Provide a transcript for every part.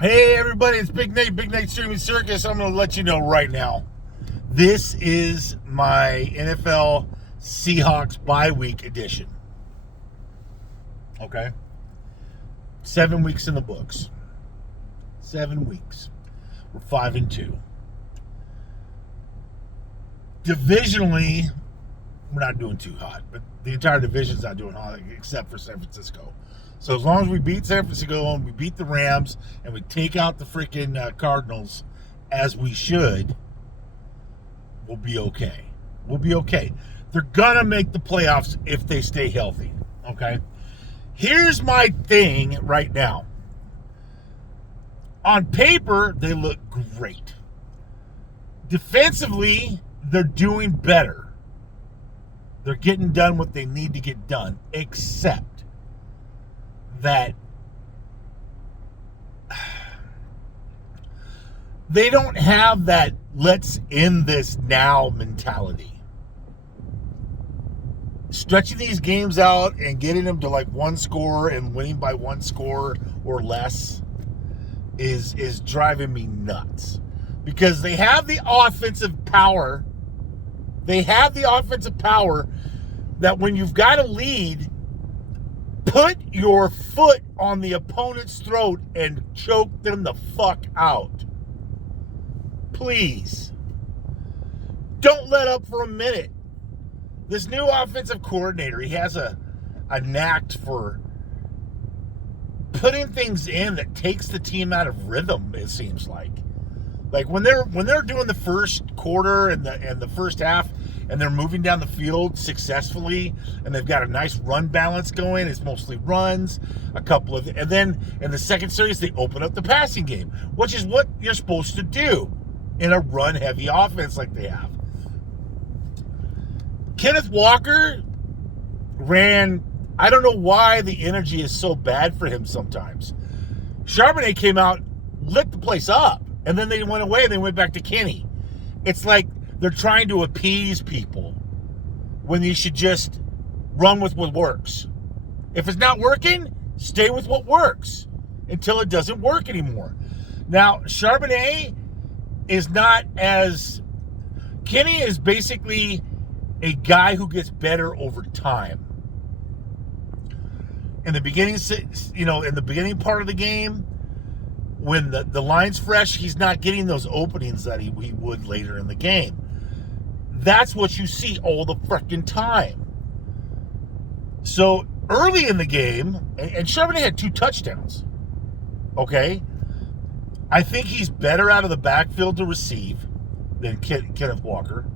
Hey everybody, it's Big Nate Streaming Circus. I'm going to let you know right now. This is my NFL Seahawks bye week edition. Okay? 7 weeks in the books. 7 weeks. We're 5-2. Divisionally, we're not doing too hot, but the entire division's not doing hot except for San Francisco. So as long as we beat San Francisco and we beat the Rams and we take out the freaking Cardinals as we should, we'll be okay. We'll be okay. They're going to make the playoffs if they stay healthy, okay? Here's my thing right now. On paper, they look great. Defensively, they're doing better. They're getting done what they need to get done, except that they don't have that let's end this now mentality. Stretching these games out and getting them to like one score and winning by one score or less is driving me nuts. Because they have the offensive power. They have the offensive power that when you've got a lead, put your foot on the opponent's throat and choke them the fuck out. Please. Don't let up for a minute. This new offensive coordinator, he has a knack for putting things in that takes the team out of rhythm, it seems like. Like when they're doing the first quarter and the first half and they're moving down the field successfully and they've got a nice run balance going, it's mostly runs, and then in the second series they open up the passing game, which is what you're supposed to do in a run-heavy offense like they have. Kenneth Walker ran, I don't know why the energy is so bad for him sometimes. Charbonnet came out, lit the place up. And then they went away and they went back to Kenny. It's like they're trying to appease people when you should just run with what works. If it's not working, stay with what works until it doesn't work anymore. Now, Charbonnet is not as... Kenny is basically a guy who gets better over time. In the beginning, in the beginning part of the game, when the line's fresh, he's not getting those openings that he would later in the game. That's what you see all the freaking time. So early in the game, and Charbonnet had 2 touchdowns. Okay? I think he's better out of the backfield to receive than Kenneth Walker.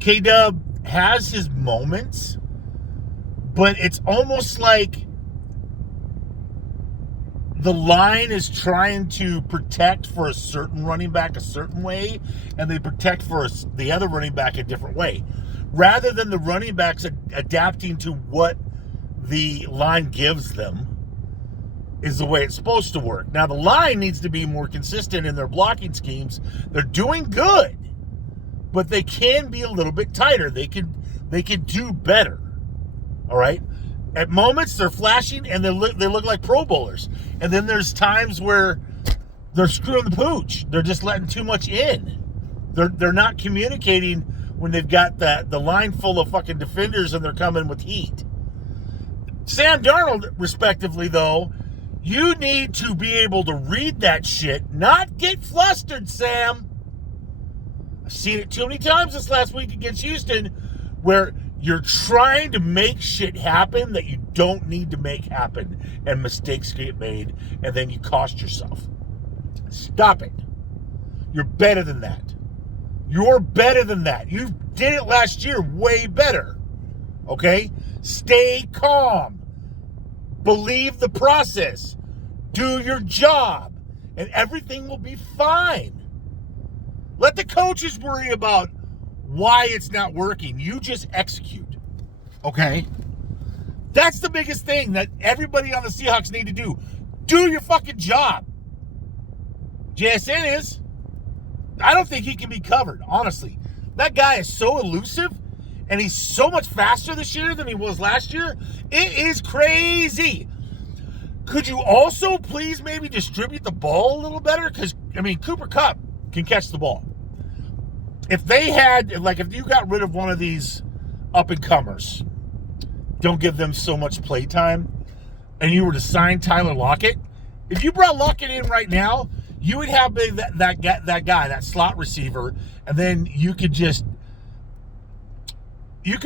K-Dub has his moments, but it's almost like the line is trying to protect for a certain running back a certain way, and they protect for the other running back a different way. Rather than the running backs adapting to what the line gives them is the way it's supposed to work. Now, the line needs to be more consistent in their blocking schemes. They're doing good, but they can be a little bit tighter. They can do better. All right? At moments, they're flashing, and they look like Pro Bowlers. And then there's times where they're screwing the pooch. They're just letting too much in. They're not communicating when they've got the line full of fucking defenders and they're coming with heat. Sam Darnold, respectively, though, you need to be able to read that shit, not get flustered, Sam. I've seen it too many times this last week against Houston where you're trying to make shit happen that you don't need to make happen, and mistakes get made, and then you cost yourself. Stop it. You're better than that. You're better than that. You did it last year way better. Okay? Stay calm. Believe the process. Do your job, and everything will be fine. Let the coaches worry about why it's not working. You just execute. Okay? That's the biggest thing that everybody on the Seahawks need to do. Do your fucking job. JSN is. I don't think he can be covered, honestly. That guy is so elusive, and he's so much faster this year than he was last year. It is crazy. Could you also please maybe distribute the ball a little better? Because, I mean, Cooper Kupp can catch the ball. If they had, like, if you got rid of one of these up-and-comers, don't give them so much play time, and you were to sign Tyler Lockett, if you brought Lockett in right now, you would have that guy, that slot receiver, and then you could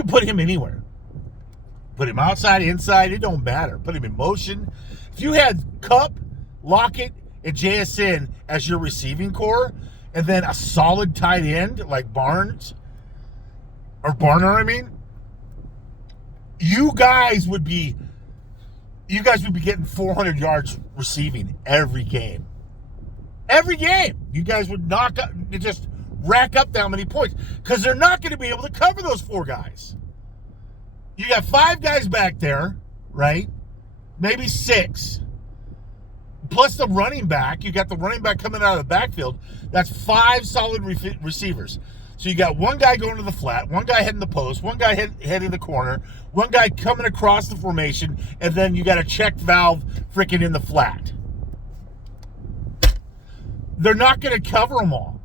put him anywhere. Put him outside, inside, it don't matter. Put him in motion. If you had Kupp, Lockett, and JSN as your receiving core, and then a solid tight end like Barner, you guys would be getting 400 yards receiving every game. Every game. You guys would just rack up that many points because they're not going to be able to cover those 4 guys. You got 5 guys back there, right? Maybe 6. Plus the running back. You got the running back coming out of the backfield. That's 5 solid receivers. So you got one guy going to the flat, one guy heading the post, one guy heading the corner, one guy coming across the formation, and then you got a check valve freaking in the flat. They're not going to cover them all,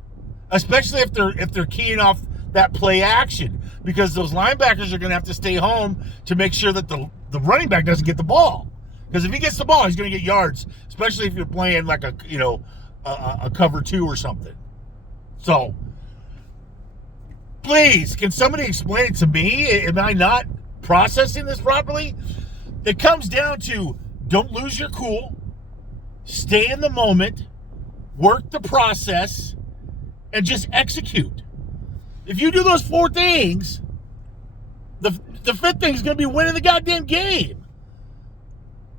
especially if they're keying off that play action, because those linebackers are going to have to stay home to make sure that the running back doesn't get the ball. Because if he gets the ball, he's going to get yards, especially if you're playing like a cover 2 or something. So, please, can somebody explain it to me? Am I not processing this properly? It comes down to don't lose your cool, stay in the moment, work the process, and just execute. If you do those 4 things, the 5th thing is going to be winning the goddamn game.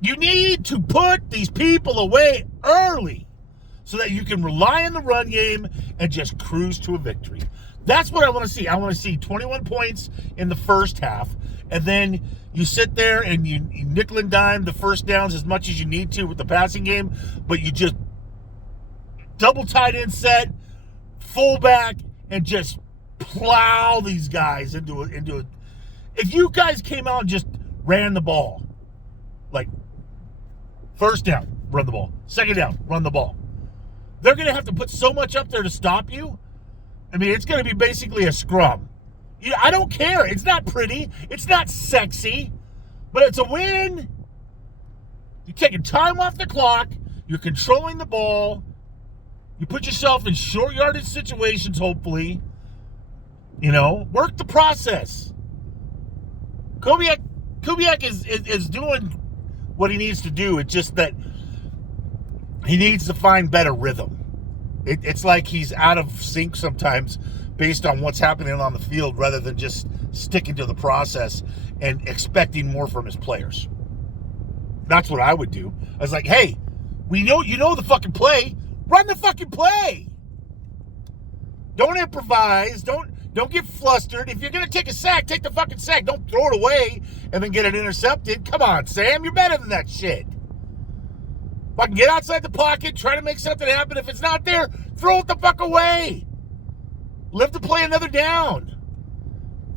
You need to put these people away early so that you can rely on the run game and just cruise to a victory. That's what I want to see. I want to see 21 points in the first half, and then you sit there and you nickel and dime the first downs as much as you need to with the passing game, but you just double tight end set, fullback, and just plow these guys into it. If you guys came out and just ran the ball, like first down, run the ball, second down, run the ball, they're going to have to put so much up there to stop you. I mean, it's going to be basically a scrum. I don't care. It's not pretty. It's not sexy, but it's a win. You're taking time off the clock. You're controlling the ball. You put yourself in short yardage situations, hopefully. Work the process. Kubiak is doing what he needs to do. It's just that he needs to find better rhythm. It's like he's out of sync sometimes based on what's happening on the field rather than just sticking to the process and expecting more from his players. That's what I would do. I was like, hey, you know the fucking play. Run the fucking play. Don't improvise. Don't get flustered. If you're going to take a sack, take the fucking sack. Don't throw it away and then get it intercepted. Come on, Sam. You're better than that shit. Fucking get outside the pocket. Try to make something happen. If it's not there, throw it the fuck away. Live to play another down.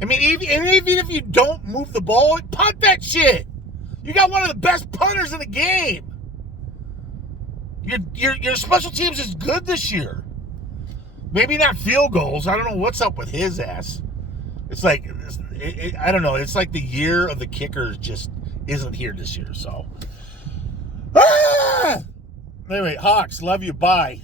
I mean, even if you don't move the ball, punt that shit. You got one of the best punters in the game. Your special teams is good this year. Maybe not field goals. I don't know what's up with his ass. It's like, I don't know. It's like the year of the kickers just isn't here this year. So, anyway, Hawks, love you. Bye.